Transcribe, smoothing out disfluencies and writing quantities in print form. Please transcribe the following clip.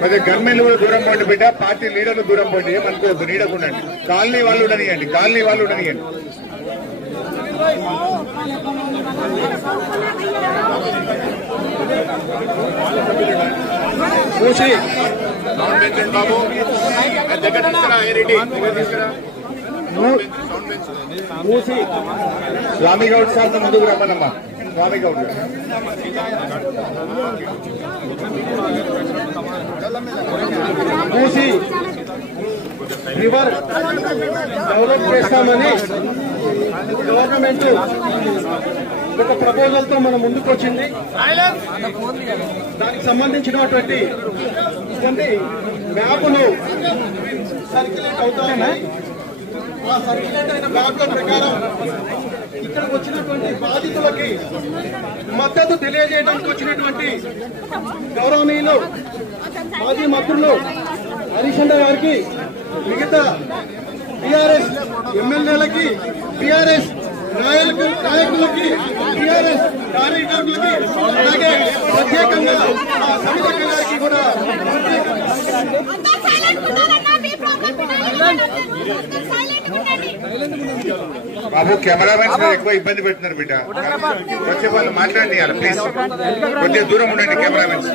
మరి గవర్నమెంట్ కూడా దూరం పోండి బిడ్డ, పార్టీ లీడర్లు దూరం పోండి, ఏమనుకోవద్దు, నీడకుండండి. కాలనీ వాళ్ళు ఉండనియండి, కాలనీ వాళ్ళు ఉండనియండి. స్వామి గౌడ్ సార్ ముందుకు రమ్మనమ్మా. స్వామి గౌడ్ మూసి రివర్ డెవలప్ చేస్తామని గవర్నమెంట్ ఒక ప్రపోజల్ తో మన ముందుకు వచ్చింది. దానికి సంబంధించినటువంటి కొన్ని మ్యాప్లు సర్క్యులేట్ అవుతాయి. ఆ సర్క్యులేట్ అయిన మ్యాప్ల ప్రకారం ఇక్కడికి వచ్చినటువంటి బాధితులకి మద్దతు తెలియజేయడానికి వచ్చినటువంటి గౌరవనీయులు మాజీ మంత్రులు హరీష్ గారికి, మిగతా టీఆర్ఎస్ ఎమ్మెల్యేలకి, టీఆర్ఎస్ నాయకులకి, టీఆర్ఎస్ కార్యకర్తలకి, అలాగే ప్రత్యేకంగా సమితి గారికి కూడా బాబు కెమెరామెన్స్ ఎక్కువ ఇబ్బంది పెడుతున్నారు బిడ్డ, వచ్చే వాళ్ళు మాట్లాడియాలి ప్లీజ్, కొద్దిగా దూరం ఉండండి కెమెరామెన్స్.